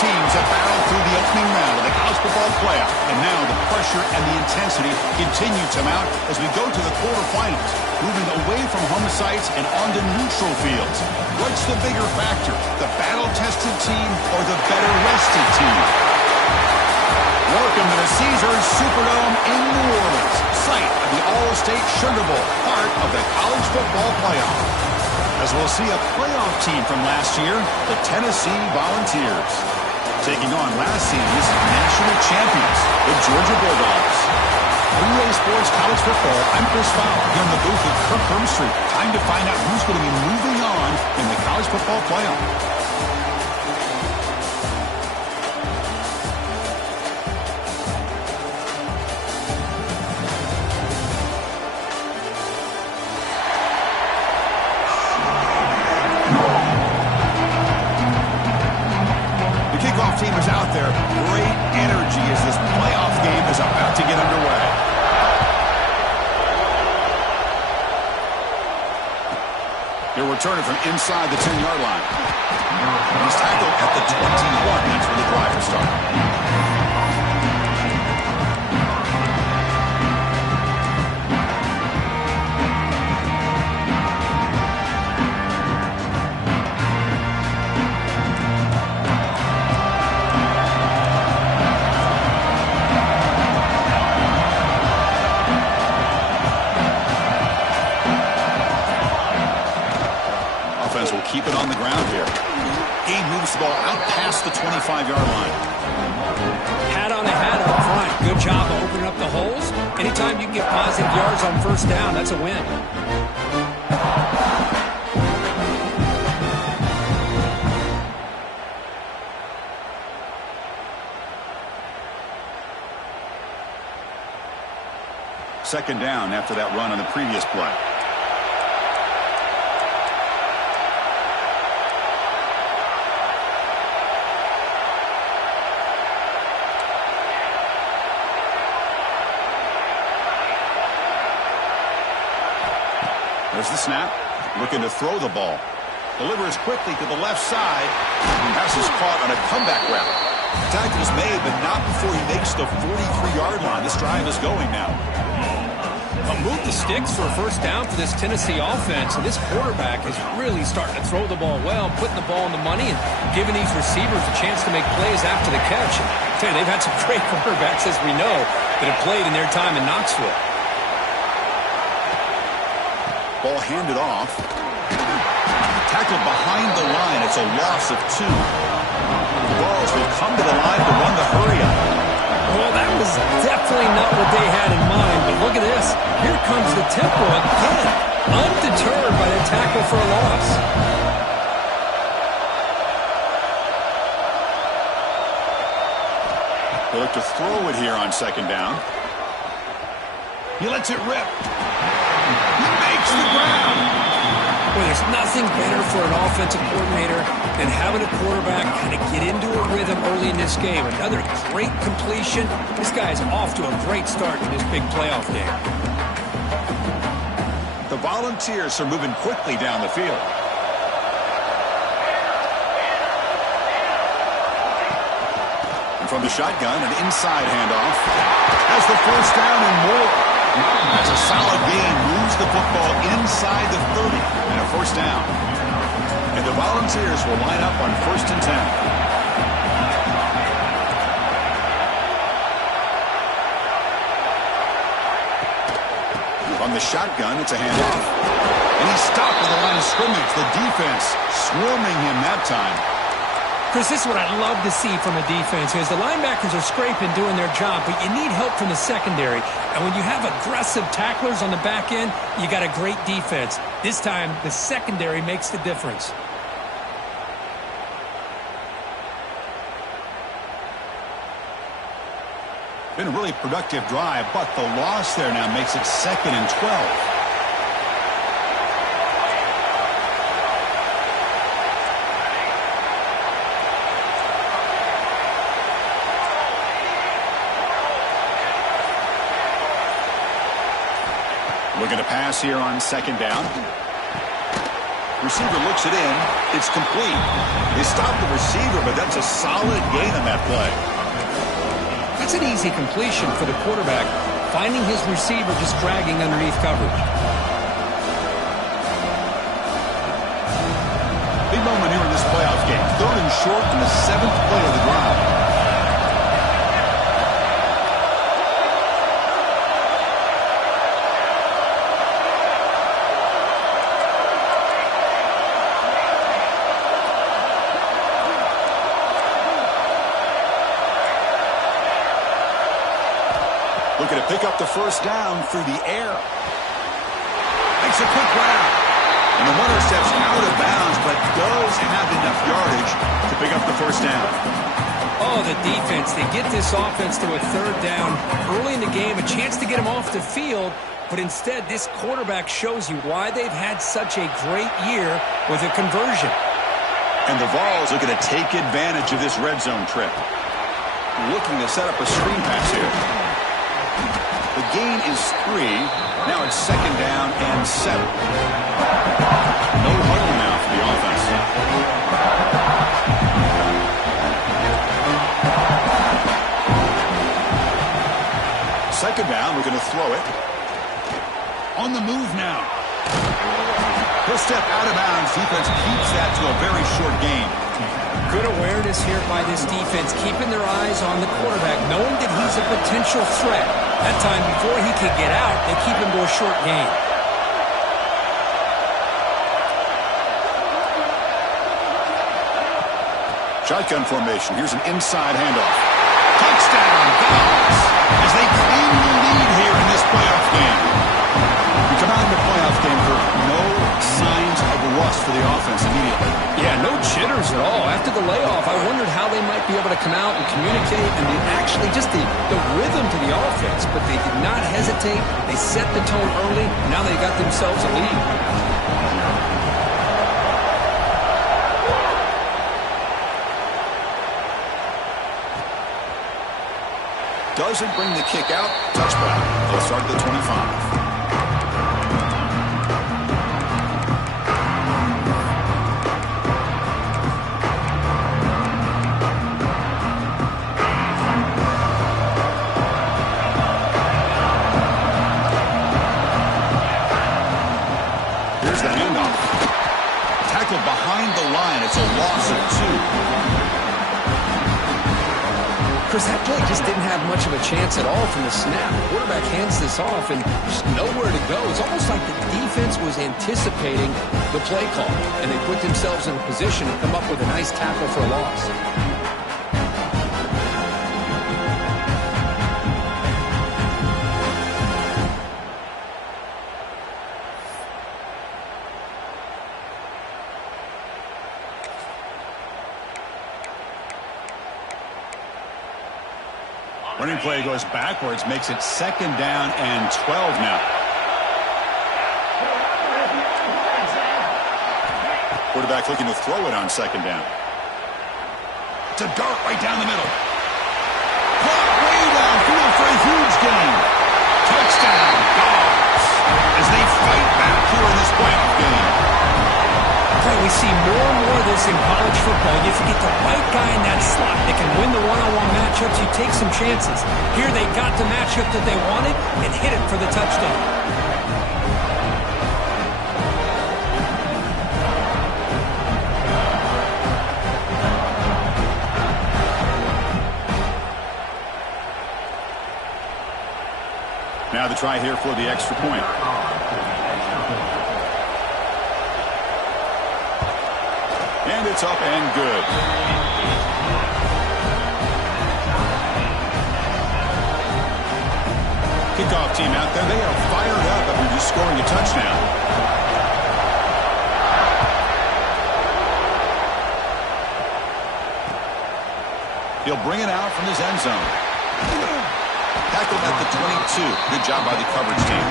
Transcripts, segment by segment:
teams have battled through the opening round of the college football playoff, and now the pressure and the intensity continue to mount as we go to the quarterfinals, moving away from home sites and onto neutral fields. What's the bigger factor, the battle-tested team or the better-rested team? Welcome to the Caesars Superdome in New Orleans, site of the All-State Sugar Bowl, part of the college football playoff. As we'll see a playoff team from last year, the Tennessee Volunteers, taking on last season's national champions, the Georgia Bulldogs. Relay Sports College Football, I'm Chris Fowler, here in the booth at Kirk Street. Time to find out who's going to be moving on in the college football playoff. Team is out there. Great energy as this playoff game is about to get underway. He'll return it from inside the 10-yard line. He's tackled at the 21. That's where the drive will start. Will keep it on the ground here. He moves the ball out past the 25-yard line. Hat on a hat up front. Good job of opening up the holes. Anytime you can get positive yards on first down, that's a win. Second down after that run on the previous play. There's the snap. Looking to throw the ball. Delivers quickly to the left side. Pass is caught on a comeback route. Tackle is made, but not before he makes the 43-yard line. This drive is going now. Move the sticks for a first down for this Tennessee offense. And this quarterback is really starting to throw the ball well, putting the ball in the money, and giving these receivers a chance to make plays after the catch. And I tell you, they've had some great quarterbacks, as we know, that have played in their time in Knoxville. Ball handed off. Tackled behind the line. It's a loss of 2. The Balls will come to the line to run the hurry-up. Well, that was definitely not what they had in mind, but look at this. Here comes the tempo again. Undeterred by the tackle for a loss. They look to throw it here on second down. He lets it rip. He makes the ground. Well, there's nothing better for an offensive coordinator than having a quarterback kind of get into a rhythm early in this game. Another great completion. This guy is off to a great start in this big playoff game. The Volunteers are moving quickly down the field. And from the shotgun, an inside handoff. Has the first down and more. That's a solid gain. Moves the football inside the 30 and a first down. And the Volunteers will line up on 1st and 10. From the shotgun, it's a handoff. And he's stopped at the line of scrimmage. The defense swarming him that time. Chris, this is what I'd love to see from a defense is the linebackers are scraping, doing their job, but you need help from the secondary. And when you have aggressive tacklers on the back end, you got a great defense. This time, the secondary makes the difference. Been a really productive drive, but the loss there now makes it 2nd and 12. Looking to pass here on second down. Receiver looks it in. It's complete. They stopped the receiver, but that's a solid gain on that play. That's an easy completion for the quarterback, finding his receiver just dragging underneath coverage. Big moment here in this playoff game. 3rd and short in the 7th play of the drive. Looking to pick up the first down through the air. Makes a quick grab. And the runner steps out of bounds, but does have enough yardage to pick up the first down. Oh, the defense. They get this offense to a 3rd down early in the game, a chance to get them off the field. But instead, this quarterback shows you why they've had such a great year with a conversion. And the Vols looking to take advantage of this red zone trip. Looking to set up a screen pass here. The gain is 3. Now it's 2nd down and 7. No huddle now for the offense. 2nd down, we're going to throw it. On the move now. He'll step out of bounds. Defense keeps that to a very short gain. Good awareness here by this defense, keeping their eyes on the quarterback, knowing that he's a potential threat. That time, before he could get out, they keep him to a short gain. Shotgun formation. Here's an inside handoff. Touchdown, Vols, as they claim the lead here in this playoff game. We come out in the playoff game for no signs of rust for the offense immediately. Yeah, no jitters at all. After the layoff, I wondered how they might be able to come out and communicate and actually just the rhythm to the offense. But they did not hesitate. They set the tone early. Now they got themselves a lead. Doesn't bring the kick out. Touchback. They'll start at the 25. Here's the handoff. Tackled behind the line. It's a loss of 2. Chris, that play just didn't have much of a chance at all from the snap. The quarterback hands this off and just nowhere to go. It's almost like the defense was anticipating the play call, and they put themselves in a position to come up with a nice tackle for a loss. Running play goes backwards, makes it 2nd down and 12 now. Quarterback looking to throw it on 2nd down. It's a dart right down the middle. Caught way downfield for a huge gain. Touchdown, Vols, as they fight back here in this playoff game. We see more and more of this in college football. If you get the right guy in that slot that can win the one-on-one matchups, you take some chances. Here they got the matchup that they wanted and hit it for the touchdown. Now the try here for the extra point. And it's up and good. Kickoff team out there. They are fired up after just scoring a touchdown. He'll bring it out from his end zone. Tackled at the 22. Good job by the coverage team.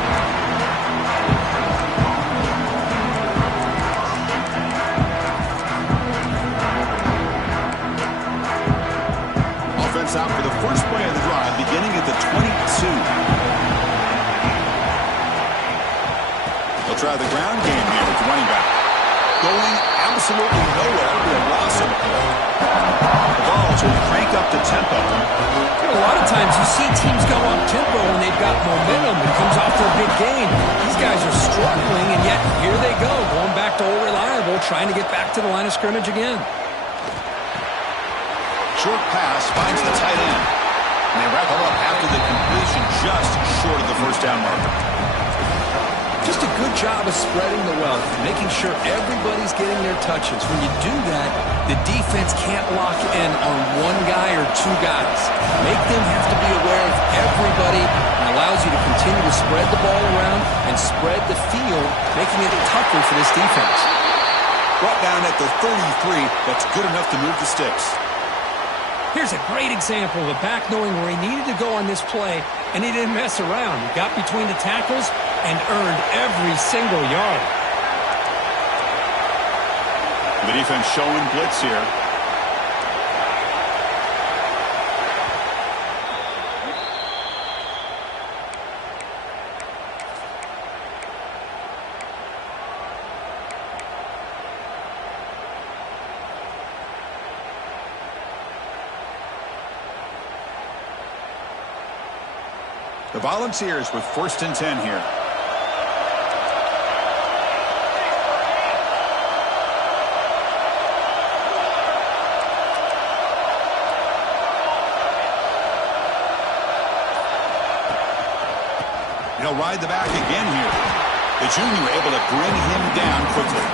Out for the first play of the drive, beginning at the 22. They'll try the ground game here with the running back. Go absolutely nowhere to a loss of it. The Vols will crank up the tempo. A lot of times you see teams go up tempo when they've got momentum. It comes off their big game. These guys are struggling, and yet here they go, going back to old reliable, trying to get back to the line of scrimmage again. Short pass finds the tight end. And they wrap it up after the completion just short of the first down marker. Just a good job of spreading the wealth, making sure everybody's getting their touches. When you do that, the defense can't lock in on one guy or two guys. Make them have to be aware of everybody and allows you to continue to spread the ball around and spread the field, making it tougher for this defense. Brought down at the 33, that's good enough to move the sticks. Here's a great example of a back knowing where he needed to go on this play, and he didn't mess around. He got between the tackles and earned every single yard. The defense showing blitz here. The Volunteers with 1st and 10 here. He'll ride the back again here. The junior able to bring him down quickly.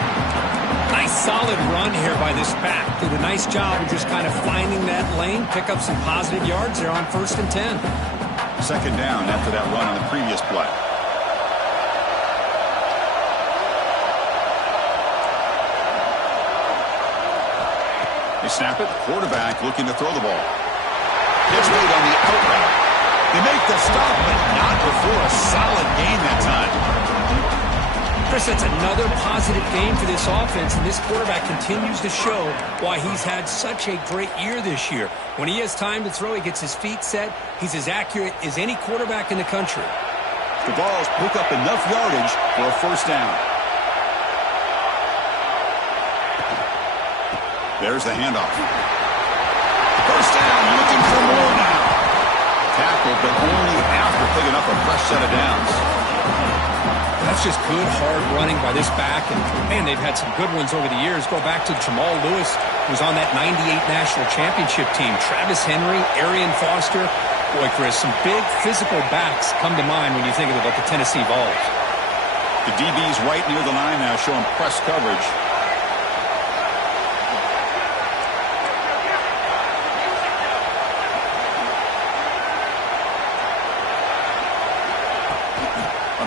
Nice solid run here by this back. Did a nice job of just kind of finding that lane, pick up some positive yards there on 1st and 10. Second down after that run on the previous play. They snap it. Quarterback looking to throw the ball. Gets made on the out route. They make the stop, but not before a solid gain that time. Chris, that's another positive game for this offense, and this quarterback continues to show why he's had such a great year this year. When he has time to throw, he gets his feet set. He's as accurate as any quarterback in the country. The Vols pick up enough yardage for a first down. There's the handoff. First down, looking for more now. Tackled, but only after picking up a fresh set of downs. That's just good, hard running by this back. And, man, they've had some good ones over the years. Go back to Jamal Lewis, who was on that 98 National Championship team. Travis Henry, Arian Foster. Boy, Chris, some big physical backs come to mind when you think about the Tennessee Vols. The DB's right near the line now, showing press coverage.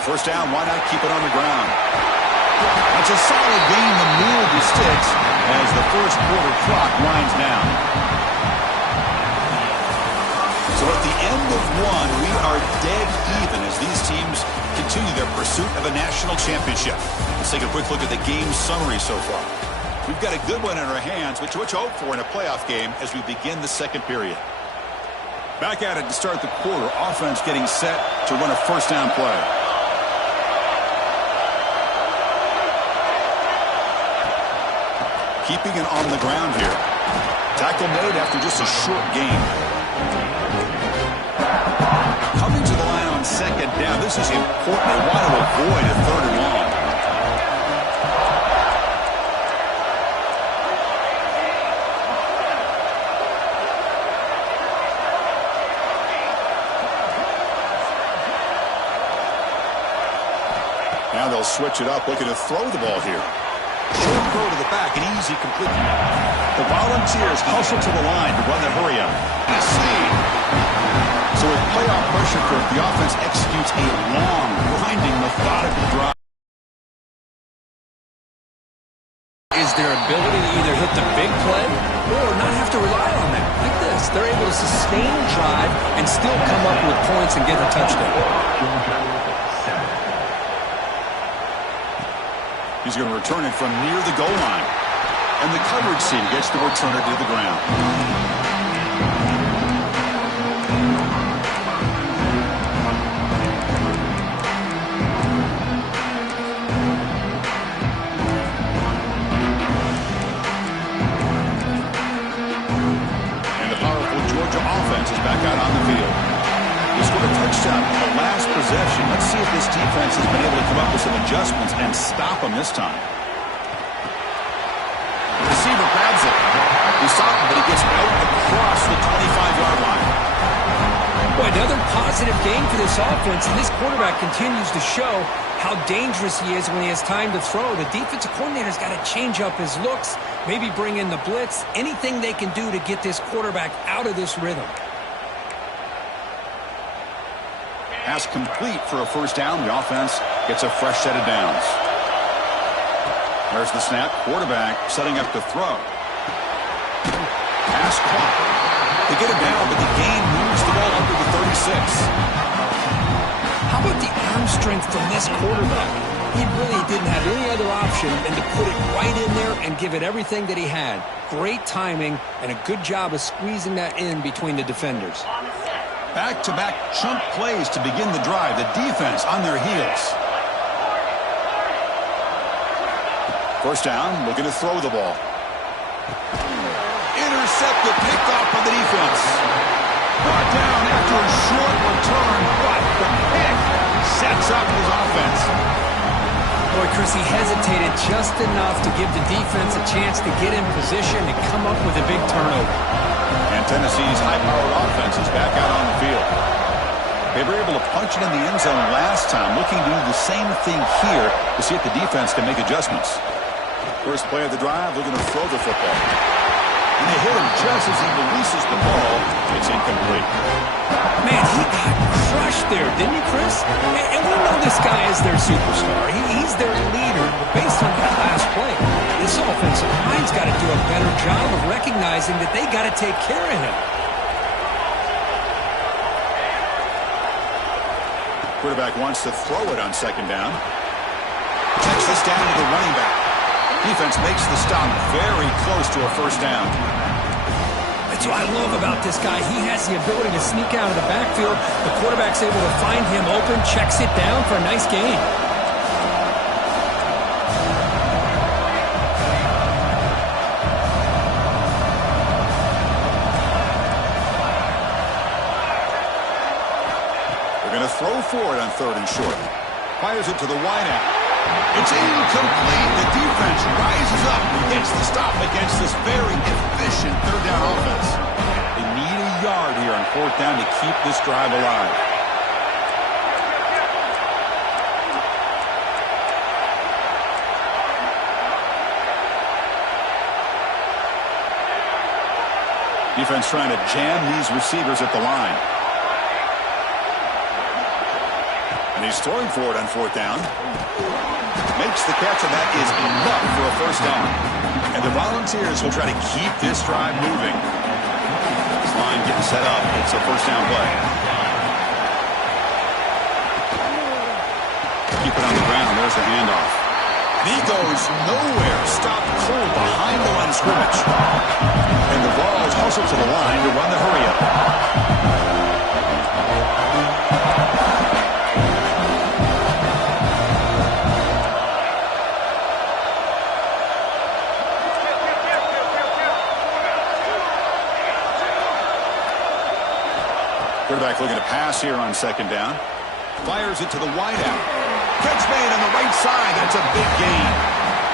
First down, why not keep it on the ground? That's a solid gain to move the sticks as the first quarter clock winds down. So at the end of one, we are dead even as these teams continue their pursuit of a national championship. Let's take a quick look at the game summary so far. We've got a good one in our hands, which to hope for in a playoff game as we begin the second period. Back at it to start the quarter. Offense getting set to run a first down play. Keeping it on the ground here. Tackle made after just a short gain. Coming to the line on second down. This is important. They want to avoid a 3rd and long. Now they'll switch it up, looking to throw the ball here. Short throw to the back, an easy complete. The Volunteers hustle to the line to run the hurry up. So with playoff pressure, the offense executes a long, grinding, methodical drive. Is their ability to either hit the big play or not have to rely on that. Like this, they're able to sustain drive and still come up with points and get a touchdown. He's going to return it from near the goal line. And the coverage team gets the returner to the ground. back out on the field. He scored a touchdown in the last possession. Let's see if this defense has been able to come up with some adjustments and stop him this time. The receiver grabs it. He's stopped, but he gets out across the 25-yard line. Boy, another positive game for this offense, and this quarterback continues to show how dangerous he is when he has time to throw. The defensive coordinator's got to change up his looks, maybe bring in the blitz, anything they can do to get this quarterback out of this rhythm. Pass complete for a first down. The offense gets a fresh set of downs. There's the snap. Quarterback setting up to throw. Pass caught. They get it down, but the gain moves the ball up to the 36. How about the arm strength from this quarterback? He really didn't have any other option than to put it right in there and give it everything that he had. Great timing and a good job of squeezing that in between the defenders. Back-to-back chunk plays to begin the drive. The defense on their heels. First down, looking to throw the ball. Intercepted, picked off by the defense. Brought down after a short return, but the pick sets up his offense. Boy, Chris, he hesitated just enough to give the defense a chance to get in position and come up with a big turnover. And Tennessee's high-powered offense is back out on the field. They were able to punch it in the end zone last time, looking to do the same thing here to see if the defense can make adjustments. First play of the drive, looking to throw the football. And they hit him just as he releases the ball. It's incomplete. Man, he got crushed there, didn't he, Chris? And we know this guy is their superstar. He's their leader. But based on that last play, this offensive line's got to do a better job of recognizing that they got to take care of him. Quarterback wants to throw it on second down. Checks this down to the running back. Defense makes the stop very close to a first down. That's what I love about this guy. He has the ability to sneak out of the backfield. The quarterback's able to find him open, checks it down for a nice gain. They're going to throw for it on third and short. Fires it to the wideout. It's incomplete. The defense rises up and gets the stop against this very efficient third down offense. They need a yard here on fourth down to keep this drive alive. Defense trying to jam these receivers at the line. And he's throwing for it on fourth down. Makes the catch, and that is enough for a first down. And the Volunteers will try to keep this drive moving. This line getting set up. It's a first down play. Keep it on the ground. There's the handoff. He goes nowhere. Stopped cold behind the line of scrimmage. And the Vols hustle to the line to run the hurry-up. Quarterback looking to pass here on second down. Fires it to the wideout. Catch made on the right side. That's a big gain.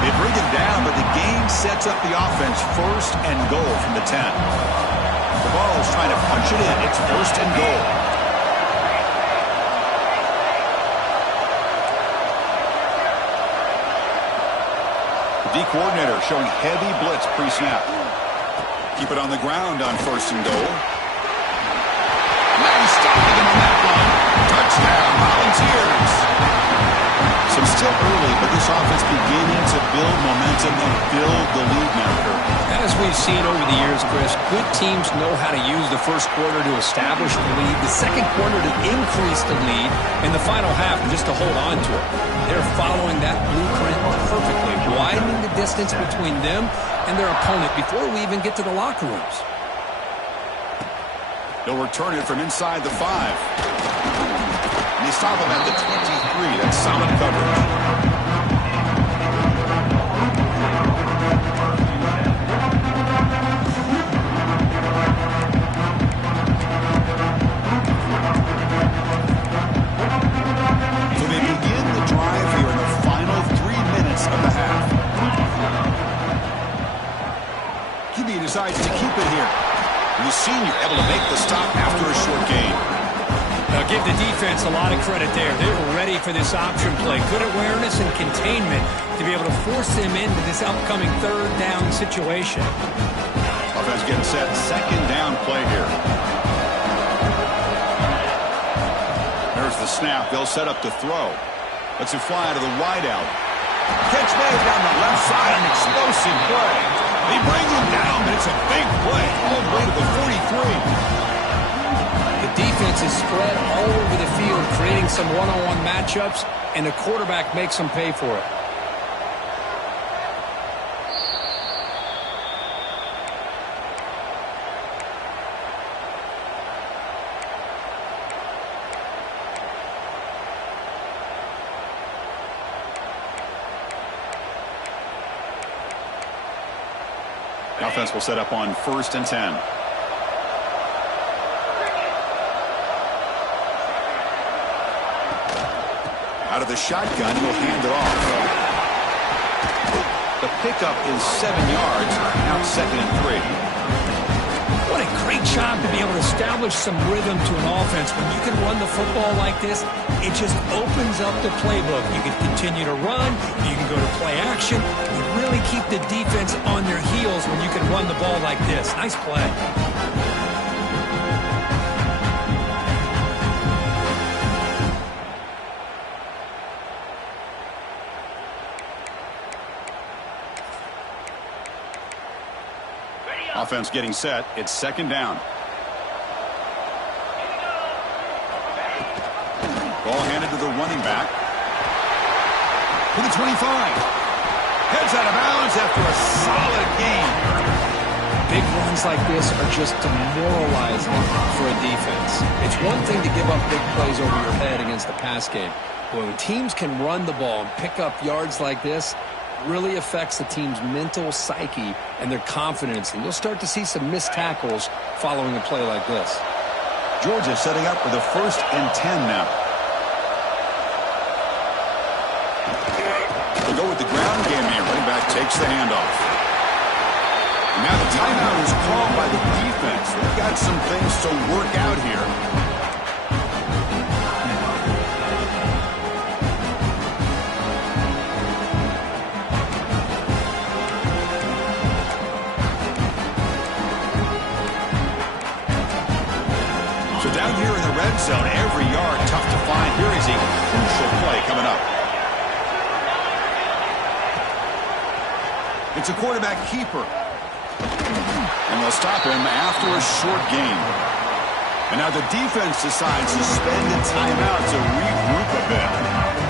They bring him down, but the gain sets up the offense first and goal from the 10. The Vols trying to punch it in. It's first and goal. The D coordinator showing heavy blitz pre-snap. Keep it on the ground on first and goal. Stopping him on that one. Touchdown, Volunteers. So still early, but this offense beginning to build momentum and build the lead now, Kurt. As we've seen over the years, Chris, good teams know how to use the first quarter to establish the lead, the second quarter to increase the lead, and the final half just to hold on to it. They're following that blueprint perfectly, widening the distance between them and their opponent before we even get to the locker rooms. They'll return it from inside the 5. And they stop him at the 23. That's solid coverage. Maybe he decides to keep it here. And the senior able to make the stop after a short gain. Now give the defense a lot of credit there. They were ready for this option play. Good awareness and containment to be able to force him into this upcoming third down situation. Offense getting set. Second down play here. There's the snap. They'll set up to throw. Let's it fly out of the wideout. Catch made down the left side. An explosive play. They bring him down, but it's a big play. All the way to the 43. The defense is spread all over the field, creating some one-on-one matchups, and the quarterback makes them pay for it. The offense will set up on 1st and 10. Out of the shotgun, he'll hand it off. The pickup is 7 yards. Now 2nd and 3. What a great job to be able to establish some rhythm to an offense. When you can run the football like this, it just opens up the playbook. You can continue to run. You can go to play action. You really keep the defense on their heels when you can run the ball like this. Nice play. Offense getting set. It's 2nd down. Ball handed to the running back. To the 25. Heads out of bounds after a solid gain. Big runs like this are just demoralizing for a defense. It's one thing to give up big plays over your head against the pass game. But when teams can run the ball and pick up yards like this, really affects the team's mental psyche and their confidence. And you'll start to see some missed tackles following a play like this. Georgia setting up for the 1st and 10 now. They'll go with the ground game here. Running back takes the handoff. And now the timeout is called by the defense. They've got some things to work out here. Down here in the red zone, every yard tough to find. Here is a crucial play coming up. It's a quarterback keeper. And they'll stop him after a short gain. And now the defense decides to spend a timeout to regroup a bit.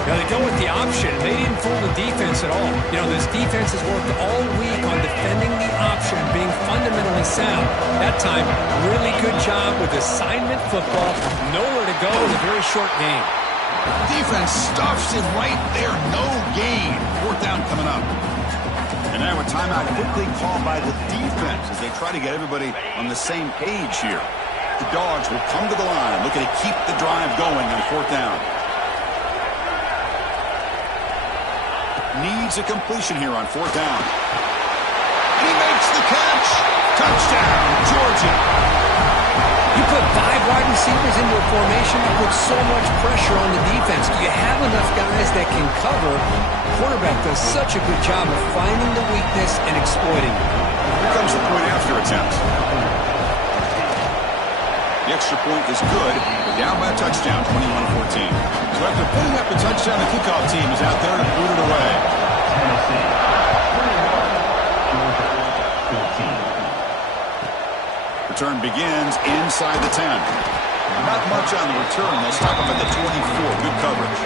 Now they go with the option. They didn't fool the defense at all. You know, this defense has worked all week on defending the option, being fundamentally sound. That time, really good job with assignment football. Nowhere to go in a very short game. Defense stuffs it right there. No gain. 4th down coming up. And now a timeout quickly called by the defense as they try to get everybody on the same page here. The Dogs will come to the line, looking to keep the drive going on 4th down. Needs a completion here on 4th down. And he makes the catch. Touchdown, Georgia. You put 5 wide receivers into a formation that puts so much pressure on the defense. Do you have enough guys that can cover? The quarterback does such a good job of finding the weakness and exploiting it. Here comes the point after attempt. The extra point is good. They're down by a touchdown, 21-14. So after putting up a touchdown, the kickoff team is out there to boot it away. Return begins inside the 10. Not much on the return. They'll stop him at the 24. Good coverage.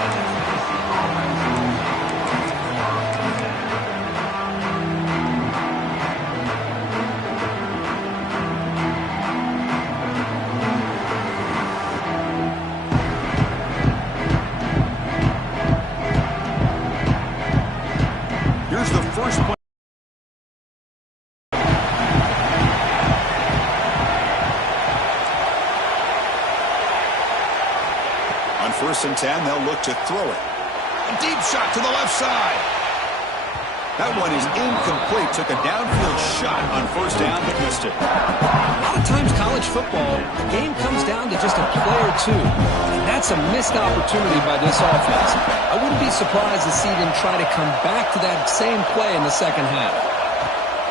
On 1st and 10, they'll look to throw it. A deep shot to the left side. That one is incomplete. took a downfield shot on first down but missed it. A lot of times college football, the game comes down to just a play or two. And that's a missed opportunity by this offense. I wouldn't be surprised to see them try to come back to that same play in the second half.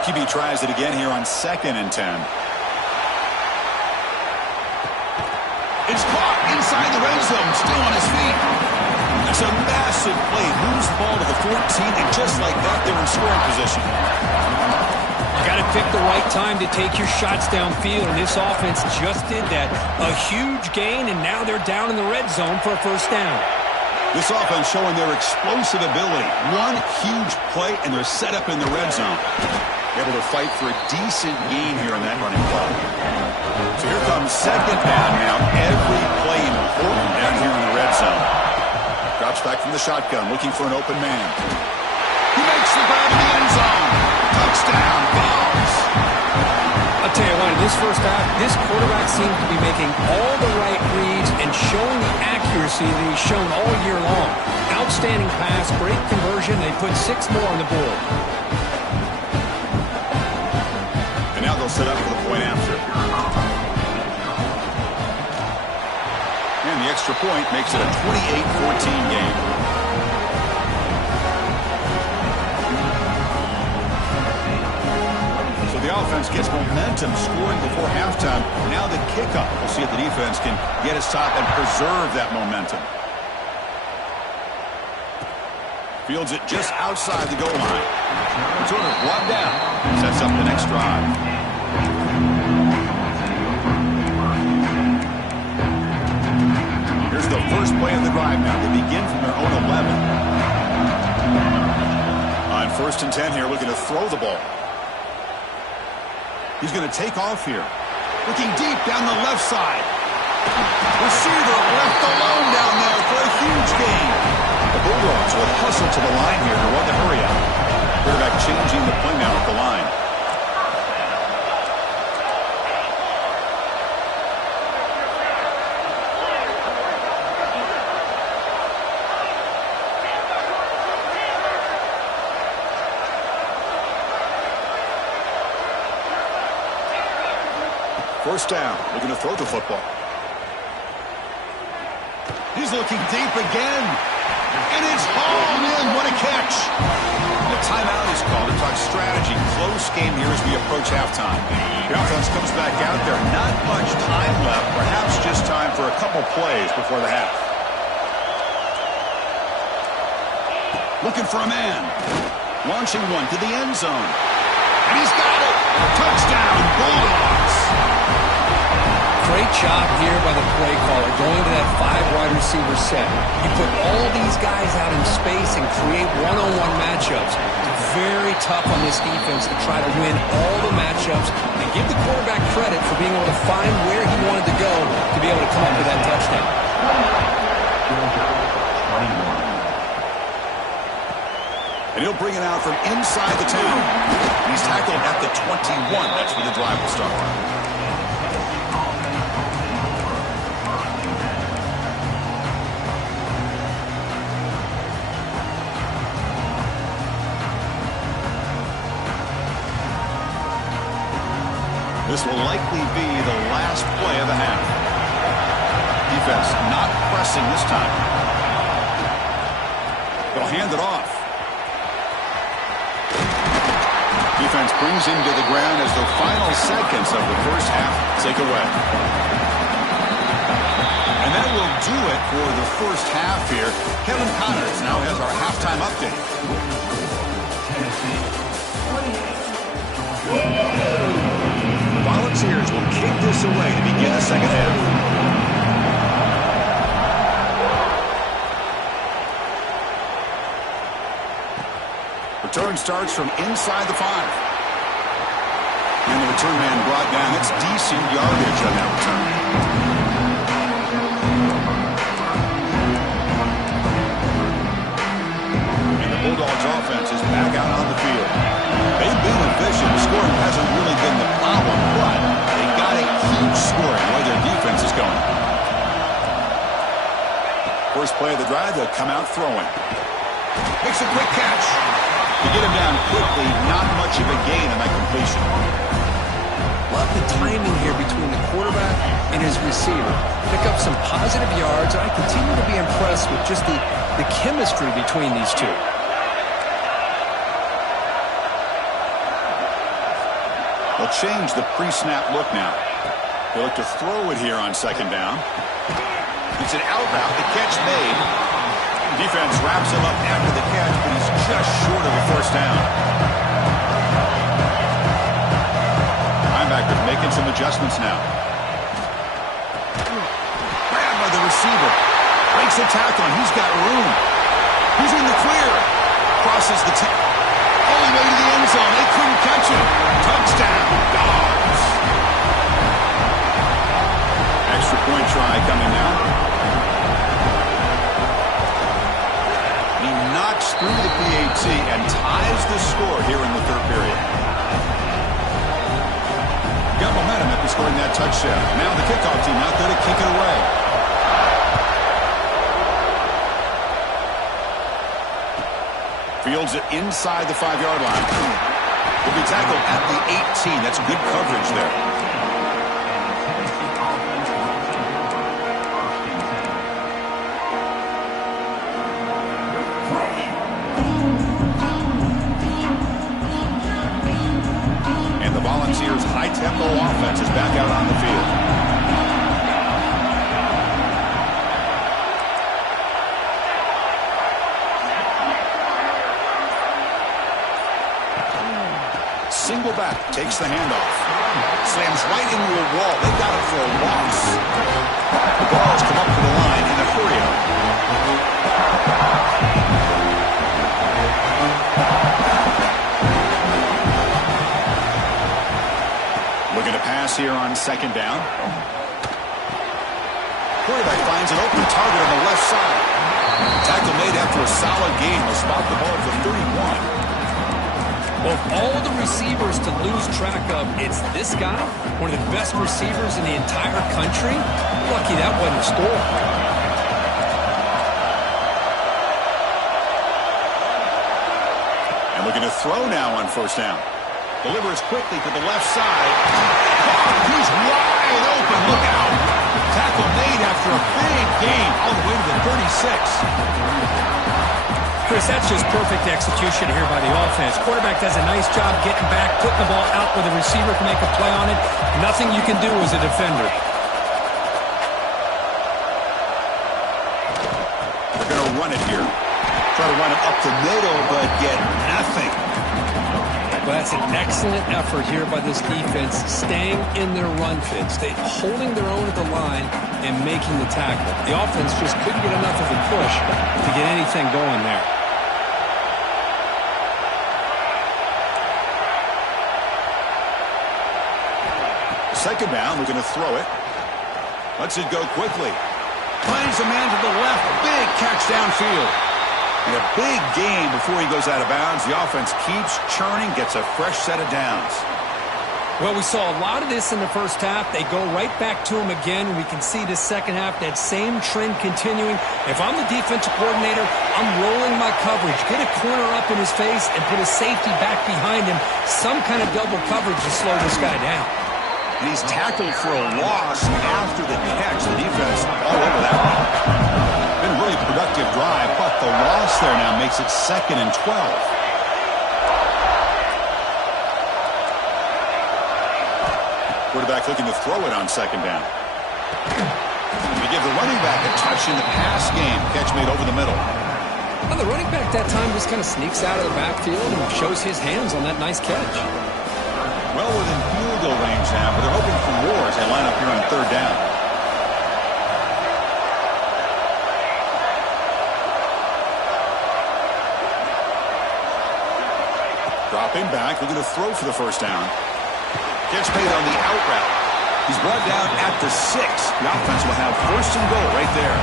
QB tries it again here on 2nd and 10. It's caught inside the red zone, still on his feet. That's a massive play. Moves the ball to the 14, and just like that, they're in scoring position. Got to pick the right time to take your shots downfield, and this offense just did that. A huge gain, and now they're down in the red zone for a first down. This offense showing their explosive ability. One huge play, and they're set up in the red zone. Able to fight for a decent gain here in that running play. So here comes 2nd down now. Every play important down here in the red zone. Drops back from the shotgun, looking for an open man. He makes the grab in the end zone. Touchdown, Bills. I'll tell you what, in this first half, this quarterback seems to be making all the right reads and showing the accuracy that he's shown all year long. Outstanding pass, great conversion. They put 6 more on the board. And now they'll set up for the point after. And the extra point makes it a 28-14 game. So the offense gets momentum scoring before halftime. Now the kickoff. We'll see if the defense can get a stop and preserve that momentum. Fields it just outside the goal line. Turner brought down. Sets up the next drive. Here's the first play of the drive now. They begin from their own 11. On 1st and 10 here, looking to throw the ball. He's going to take off here. Looking deep down the left side. Receiver left alone down there for a huge gain. The Bulldogs will hustle to the line here to run the hurry out. Quarterback changing the play now at the line. First down, looking to throw the football. He's looking deep again. And it's hauled in. What a catch. The timeout is called to talk strategy. Close game here as we approach halftime. The offense comes back out there. Not much time left. Perhaps just time for a couple plays before the half. Looking for a man. Launching one to the end zone. And he's got it. Touchdown, Bulldogs. Great job here by the play caller going to that 5 wide receiver set. You put all these guys out in space and create one-on-one matchups. It's very tough on this defense to try to win all the matchups and give the quarterback credit for being able to find where he wanted to go to be able to come up with that touchdown. And he'll bring it out from inside the 10. He's tackled at the 21. That's where the drive will start. This will likely be the last play of the half. Defense not pressing this time. They'll hand it off. Defense brings him to the ground as the final seconds of the first half take away. And that will do it for the first half here. Kevin Connors now has our halftime update. The Volunteers will kick this away to begin the second half. Return starts from inside the 5. And the return man brought down. That's decent yardage on that return. And the Bulldogs offense is back out on the field. They've been efficient. Scoring hasn't really been the problem, but they got a huge scoring where their defense is going. First play of the drive, they'll come out throwing. Makes a quick catch. To get him down quickly, not much of a completion. Love the timing here between the quarterback and his receiver. Pick up some positive yards, and I continue to be impressed with just the chemistry between these two. They'll change the pre-snap look now. They look to throw it here on second down. It's an out route. The catch made. Defense wraps him up after the catch, but he's just short of a first down. Linebackers making some adjustments now. Grabbed by the receiver. Breaks the tackle, and he's got room. He's in the clear. Crosses the all the way to the end zone. They couldn't catch him. Touchdown, Dogs. Extra point try coming now. He knocks through the PAT and ties the score here in the third period. Got momentum after scoring that touchdown. Now the kickoff team out there to kick it away. Fields it inside the 5-yard line. Will be tackled at the 18. That's good coverage there. And the Volunteers' high-tempo offense is back out on the field. Single back, takes the handoff. Slams right into a wall. They got it for a loss. The ball's come up to the line in a hurry up. Looking to pass here on second down. Quarterback finds an open target on the left side. Tackle made after a solid gain. Will spot the ball for 31. Well, of all the receivers to lose track of, it's this guy, one of the best receivers in the entire country. Lucky that wasn't a score. And looking to throw now on first down. Delivers quickly to the left side. He's wide open. Look out. Tackle made after a big gain all the way to the 36. Chris, that's just perfect execution here by the offense. Quarterback does a nice job getting back, putting the ball out where the receiver can make a play on it. Nothing you can do as a defender. They're going to run it here. Try to run it up the middle, but get nothing. Well, that's an excellent effort here by this defense, staying in their run fit, holding their own at the line and making the tackle. The offense just couldn't get enough of a push to get anything going there. Second down, we're going to throw it. Lets it go quickly. Finds a man to the left. Big catch downfield. And a big gain before he goes out of bounds. The offense keeps churning, gets a fresh set of downs. Well, we saw a lot of this in the first half. They go right back to him again. We can see the second half, that same trend continuing. If I'm the defensive coordinator, I'm rolling my coverage. Get a corner up in his face and put a safety back behind him. Some kind of double coverage to slow this guy down. And he's tackled for a loss after the catch. The defense all over that one. Been a really productive drive, but the loss there now makes it 2nd and 12. Quarterback looking to throw it on second down. They give the running back a touch in the pass game. Catch made over the middle. Well, the running back that time just kind of sneaks out of the backfield and shows his hands on that nice catch. Well within field goal range now, but they're hoping for more as they line up here on third down. Dropping back, looking to throw for the first down. Gets paid on the out route. He's brought down at the 6. The offense will have first and goal right there.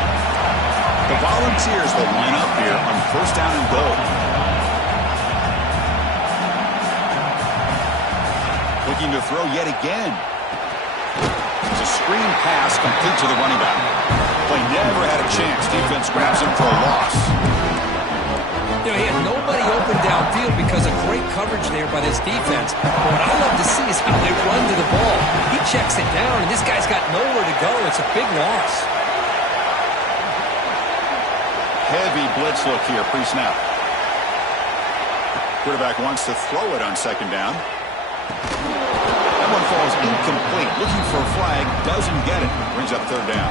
The Volunteers will line up here on first down and goal. Looking to throw yet again. It's a screen pass complete to the running back. Play never had a chance. Defense grabs him for a loss. You know, he had nobody open down downfield because of great coverage there by this defense. But what I love to see is how they run to the ball. He checks it down, and this guy's got nowhere to go. It's a big loss. Heavy blitz look here, pre-snap. Quarterback wants to throw it on second down. That one falls incomplete. Looking for a flag, doesn't get it. Brings up third down.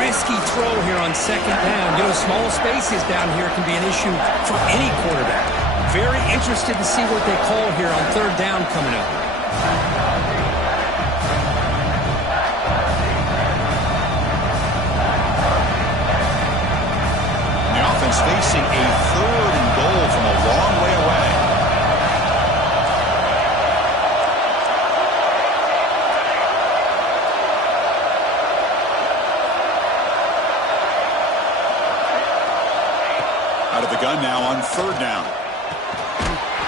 Risky throw here on second down. You know, small spaces down here can be an issue for any quarterback. Very interested to see what they call here on third down coming up. The offense facing a 3rd and goal from a long way away. Out of the gun now on third down.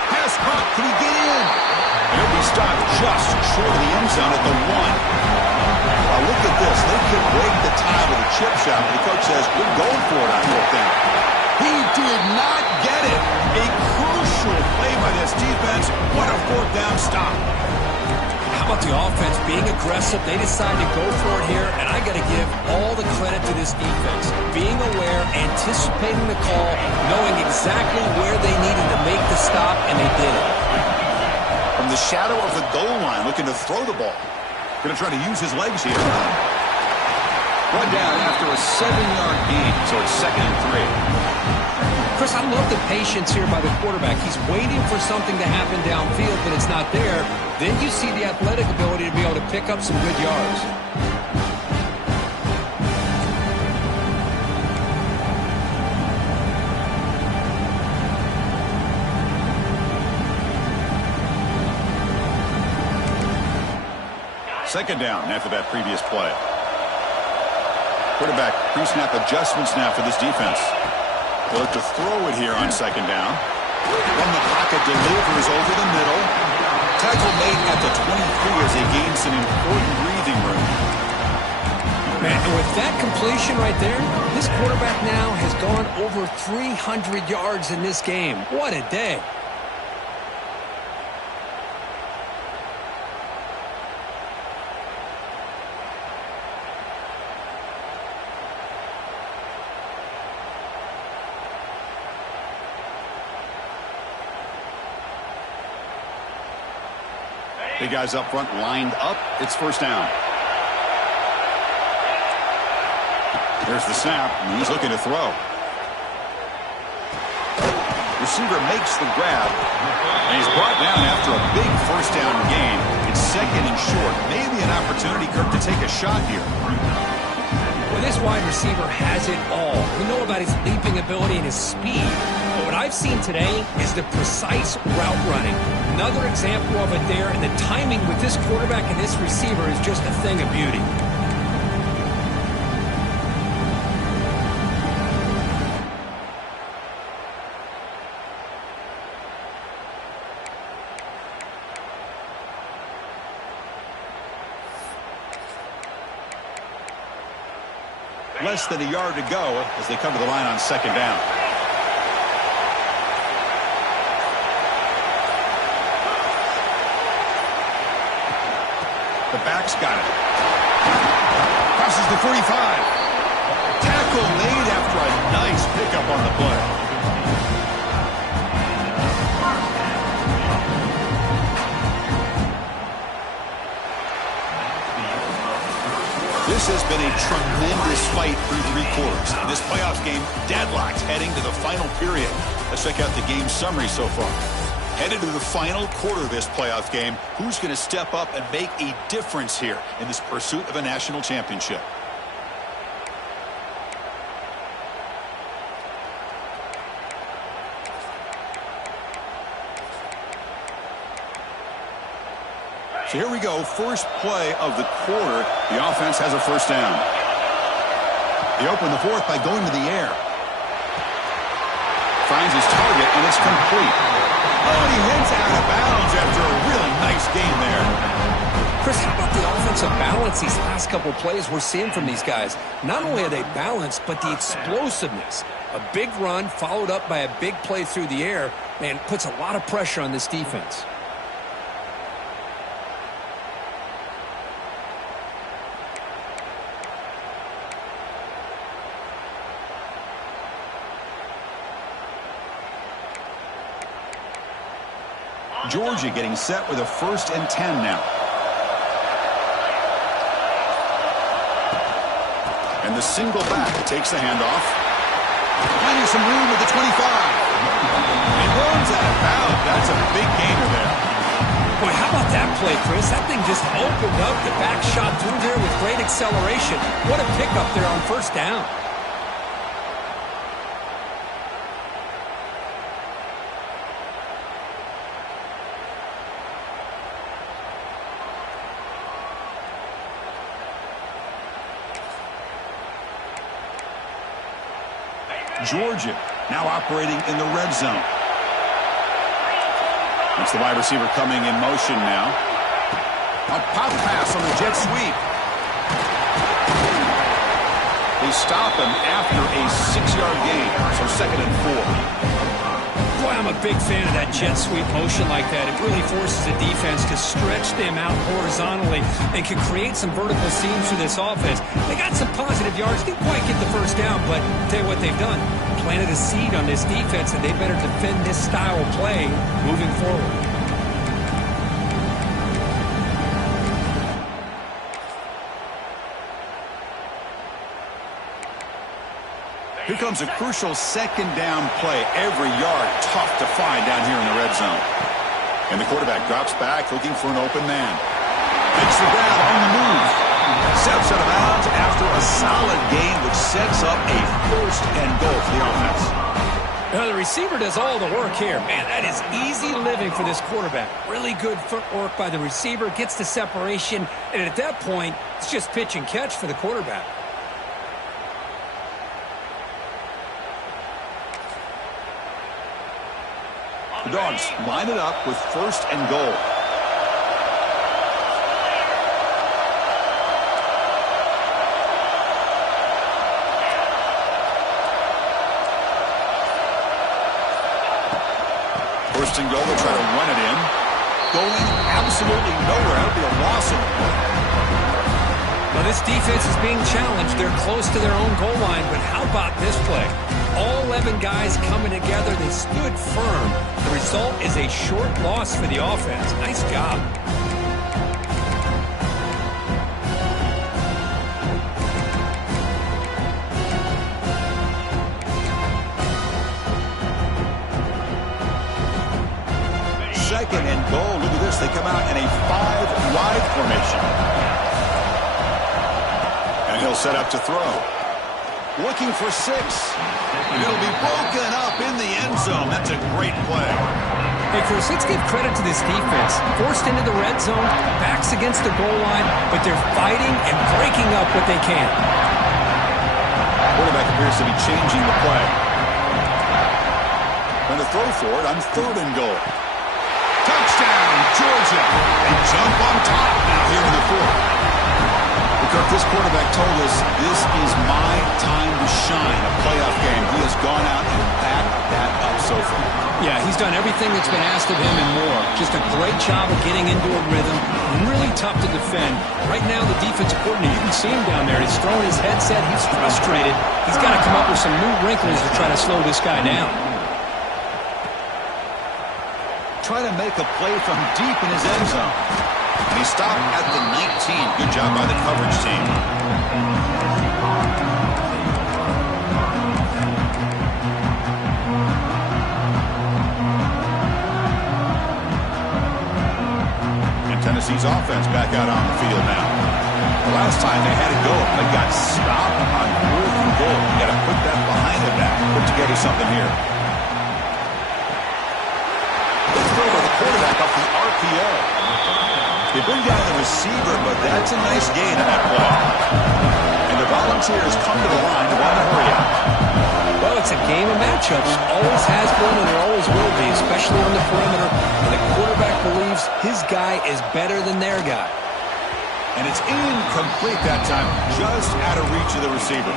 Pass caught. Can he get in? He'll be stopped just short of the end zone at the 1. Now look at this. They could break the tie with a chip shot, but the coach says, we're going for it on fourth down. He did not get it. A crucial play by this defense. What a fourth down stop. How about the offense being aggressive? They decided to go for it here, and I got to give all the credit to this defense. Being aware, anticipating the call, knowing exactly where they needed to make the stop, and they did it. From the shadow of the goal line, looking to throw the ball. Going to try to use his legs here. Run down after a 7-yard gain, so it's 2nd and 3. Chris, I love the patience here by the quarterback. He's waiting for something to happen downfield, but it's not there. Then you see the athletic ability to be able to pick up some good yards. Second down after that previous play. Quarterback pre-snap adjustments now for this defense. They look to throw it here on second down. From the pocket, delivers over the middle. Tackle made at the 23 as they gain some important breathing room. Man, and with that completion right there, this quarterback now has gone over 300 yards in this game. What a day. Big guys up front lined up. It's first down. There's the snap, and he's looking to throw. Receiver makes the grab, and he's brought down after a big first down gain. It's 2nd and short. Maybe an opportunity, Kirk, to take a shot here. Well, this wide receiver has it all. We know about his leaping ability and his speed. But what I've seen today is the precise route running. Another example of it there, and the timing with this quarterback and this receiver is just a thing of beauty. Less than a yard to go as they come to the line on second down. The back's got it. Crosses the 45. Tackle made after a nice pickup on the play. This has been a tremendous fight through 3 quarters. In this playoff game, deadlocked heading to the final period. Let's check out the game summary so far. Headed to the final quarter of this playoff game, who's going to step up and make a difference here in this pursuit of a national championship? So here we go, first play of the quarter. The offense has a first down. They open the fourth by going to the air. Finds his target, and it's complete. Oh, he hits out of bounds after a really nice game there. Chris, how about the offensive balance these last couple plays we're seeing from these guys? Not only are they balanced, but the explosiveness. A big run followed up by a big play through the air. Man, puts a lot of pressure on this defense. Georgia getting set with a 1st and 10 now. And the single back takes the handoff. Finding some room with the 25. And runs out of bounds. That's a big gainer there. Boy, how about that play, Chris? That thing just opened up. The back shot through there with great acceleration. What a pickup there on 1st down. Georgia now operating in the red zone. It's the wide receiver coming in motion now. A pop pass on the jet sweep. They stop him after a 6-yard gain, so 2nd and 4. Boy, I'm a big fan of that jet sweep motion like that. It really forces the defense to stretch them out horizontally and can create some vertical seams for this offense. They got some positive yards. Didn't quite get the 1st down, but tell you what they've done. Planted a seed on this defense, and they better defend this style of play moving forward. Here comes a crucial 2nd down play. Every yard tough to find down here in the red zone. And the quarterback drops back looking for an open man. Makes the grab on the move. Steps out of bounds after a solid gain, which sets up a 1st and goal for the offense. Now, the receiver does all the work here. Man, that is easy living for this quarterback. Really good footwork by the receiver, gets the separation, and at that point, it's just pitch and catch for the quarterback. The Dogs line it up with 1st and goal. First and goal, they'll try to run it in. Going absolutely nowhere. That'll be a loss of the play. Well, this defense is being challenged. They're close to their own goal line, but how about this play? All 11 guys coming together. They stood firm. The result is a short loss for the offense. Nice job. Second and goal. Look at this. They come out in a 5-wide formation. And he'll set up to throw. Looking for 6. It'll be broken up in the end zone. That's a great play. Hey, Chris, let's give credit to this defense. Forced into the red zone, backs against the goal line, but they're fighting and breaking up what they can. Quarterback appears to be changing the play. Going to throw for it on 3rd and goal. Touchdown, Georgia. They jump on top now here in the 4th. Kirk, this quarterback told us this is my time to shine, a playoff game. He has gone out and backed that up so far. Yeah, he's done everything that's been asked of him and more. Just a great job of getting into a rhythm. Really tough to defend. Right now, the defensive coordinator, you can see him down there. He's throwing his headset. He's frustrated. He's got to come up with some new wrinkles to try to slow this guy down. Try to make a play from deep in his end zone. And he stopped at the 19. Good job by the coverage team. And Tennessee's offense back out on the field now. The last time they had it go, they got stopped on 4th and goal. You got to put that behind them now. Put together something here. Let's throw by the quarterback off the RPO. They bring down the receiver, but that's a nice gain on that play. And the Volunteers come to the line to run the hurry out. Well, it's a game of matchups. Always has been and there always will be, especially on the perimeter. And the quarterback believes his guy is better than their guy. And it's incomplete that time, just out of reach of the receiver.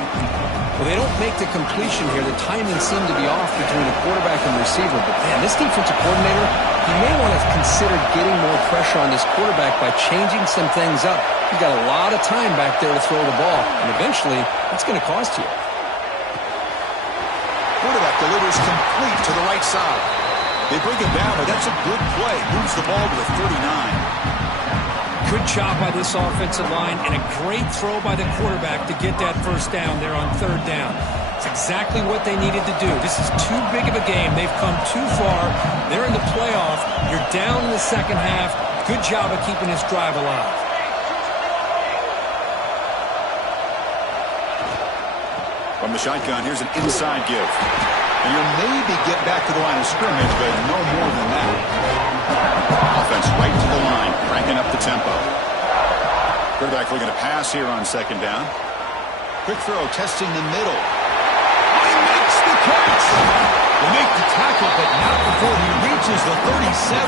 Well, they don't make the completion here. The timing seemed to be off between the quarterback and the receiver. But, man, this defensive coordinator, he may want to consider getting more pressure on this quarterback by changing some things up. He's got a lot of time back there to throw the ball, and eventually that's going to cost you. Quarterback delivers complete to the right side. They bring it down, but that's a good play. Moves the ball to the 39. Good job by this offensive line and a great throw by the quarterback to get that first down there on third down. It's exactly what they needed to do. This is too big of a game. They've come too far. They're in the playoff. You're down in the second half. Good job of keeping this drive alive. From the shotgun, here's an inside give. And you'll maybe get back to the line of scrimmage, but no more than that. Offense right to the line, cranking up the tempo. Quarterback looking to pass here on second down. Quick throw, testing the middle. He makes the catch. They make the tackle, but not before he reaches the 37.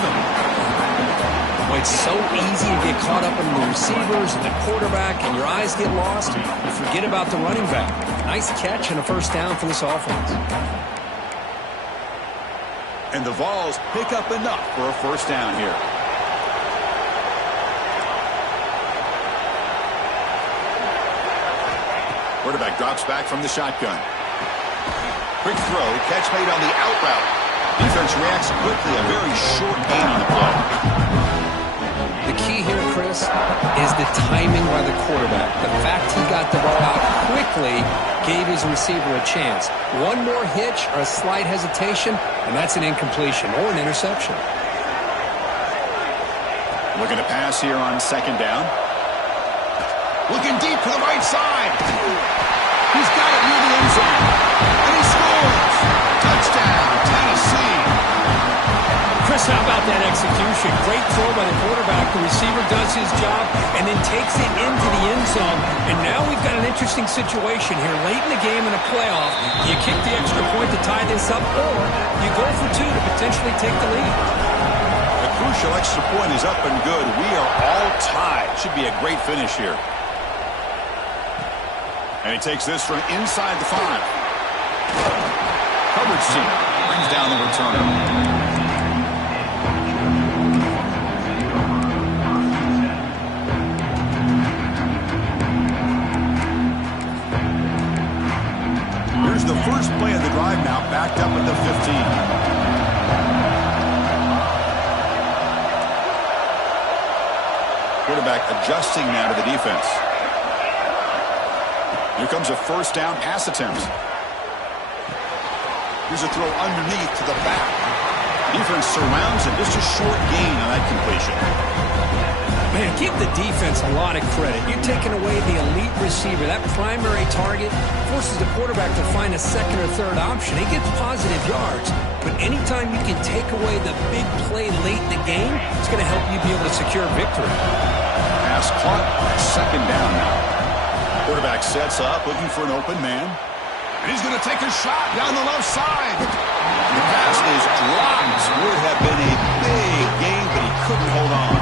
Well, it's so easy to get caught up in the receivers and the quarterback, and your eyes get lost. You forget about the running back. Nice catch and a first down for this offense. And the Vols pick up enough for a first down here. Quarterback drops back from the shotgun. Quick throw, catch made on the out route. Defense reacts quickly, a very short gain on the play. The key here, Chris, is the timing by the quarterback. The fact he got the ball out quickly gave his receiver a chance. One more hitch or a slight hesitation, and that's an incompletion or an interception. Looking to pass here on second down. Looking deep to the right side. He's got it near the end zone. And he scores. Touchdown, Tennessee. Chris, how about that execution? Great throw by the quarterback. The receiver does his job and then takes it into the end zone. And now we've got an interesting situation here. Late in the game in a playoff, you kick the extra point to tie this up, or you go for two to potentially take the lead. The crucial extra point is up and good. We are all tied. Should be a great finish here. And he takes this from inside the 5. Coverage team brings down the returner. Here's the first play of the drive now, backed up at the 15. Quarterback adjusting now to the defense. Here comes a first down pass attempt. Here's a throw underneath to the back. Defense surrounds it. Just a short gain on that completion. Man, give the defense a lot of credit. You're taking away the elite receiver. That primary target forces the quarterback to find a second or third option. He gets positive yards. But anytime you can take away the big play late in the game, it's going to help you be able to secure victory. Pass caught. Second down now. Quarterback sets up, looking for an open man. And he's going to take a shot down the left side. The pass is dropped. Would have been a big gain, but he couldn't hold on.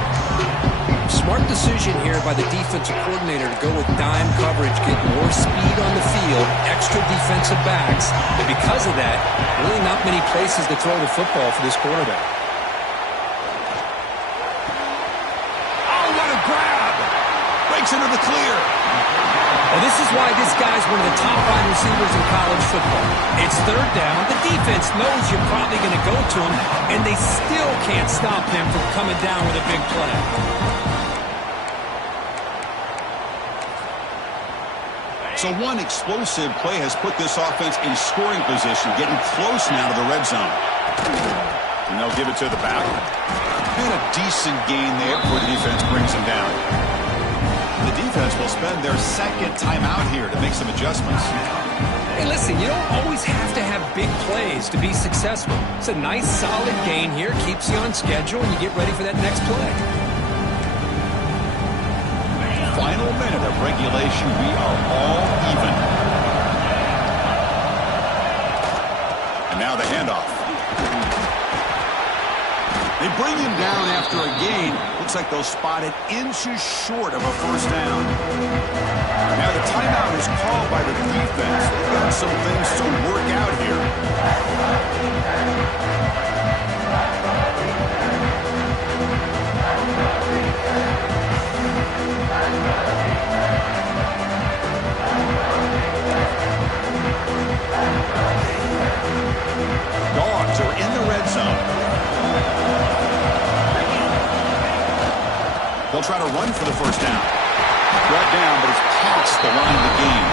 Smart decision here by the defensive coordinator to go with dime coverage, get more speed on the field, extra defensive backs. And because of that, really not many places to throw the football for this quarterback. Oh, what a grab! Breaks into the clear. Well, this is why this guy's one of the top wide receivers in college football. It's third down. The defense knows you're probably going to go to him, and they still can't stop him from coming down with a big play. So one explosive play has put this offense in scoring position, getting close now to the red zone. And they'll give it to the back. And a decent gain there before the defense brings him down. The defense will spend their second timeout here to make some adjustments. Hey, listen, you don't always have to have big plays to be successful. It's a nice, solid gain here. Keeps you on schedule, and you get ready for that next play. Final minute of regulation. We are all even. And now the handoff. They bring him down after a gain. Looks like they'll spot it inches short of a first down. Now the timeout is called by the defense. They've got some things to work out here. Dogs are in the red zone. They'll try to run for the first down. Brought down, but it's past the line of the game.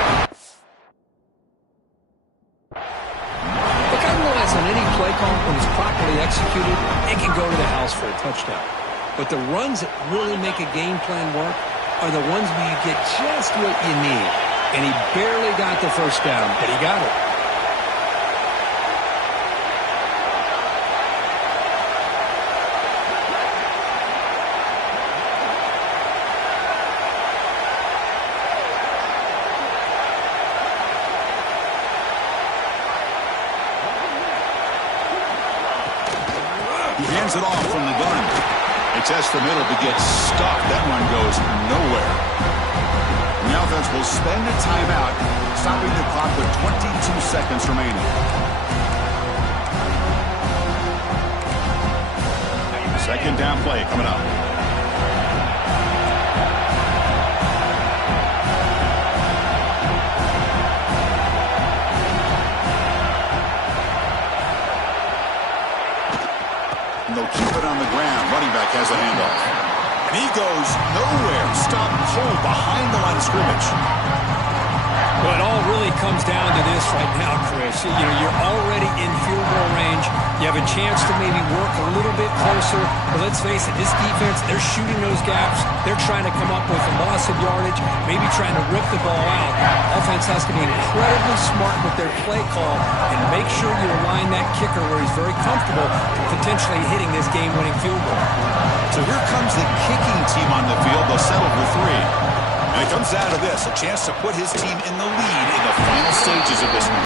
Look, I realize on any play call, when it's properly executed, it can go to the house for a touchdown. But the runs that really make a game plan work are the ones where you get just what you need. And he barely got the first down, but he got it. He hands it off from the gun. They test the middle to get stuck. That one goes nowhere. The offense will spend a timeout, stopping the clock with 22 seconds remaining. Second down play coming up. And they'll keep it on the ground. Running back has a handoff. And he goes nowhere. Stopped cold behind the line of scrimmage. Well, it all really comes down to this right now, Chris. You know, you're already in field goal range. You have a chance to maybe work a little bit closer. But let's face it, this defense, they're shooting those gaps. They're trying to come up with a loss of yardage, maybe trying to rip the ball out. Offense has to be incredibly smart with their play call and make sure you align that kicker where he's very comfortable potentially hitting this game-winning field goal. So here comes the kicking team on the field. They'll settle for 3. And it comes out of this, a chance to put his team in the lead in the final stages of this one.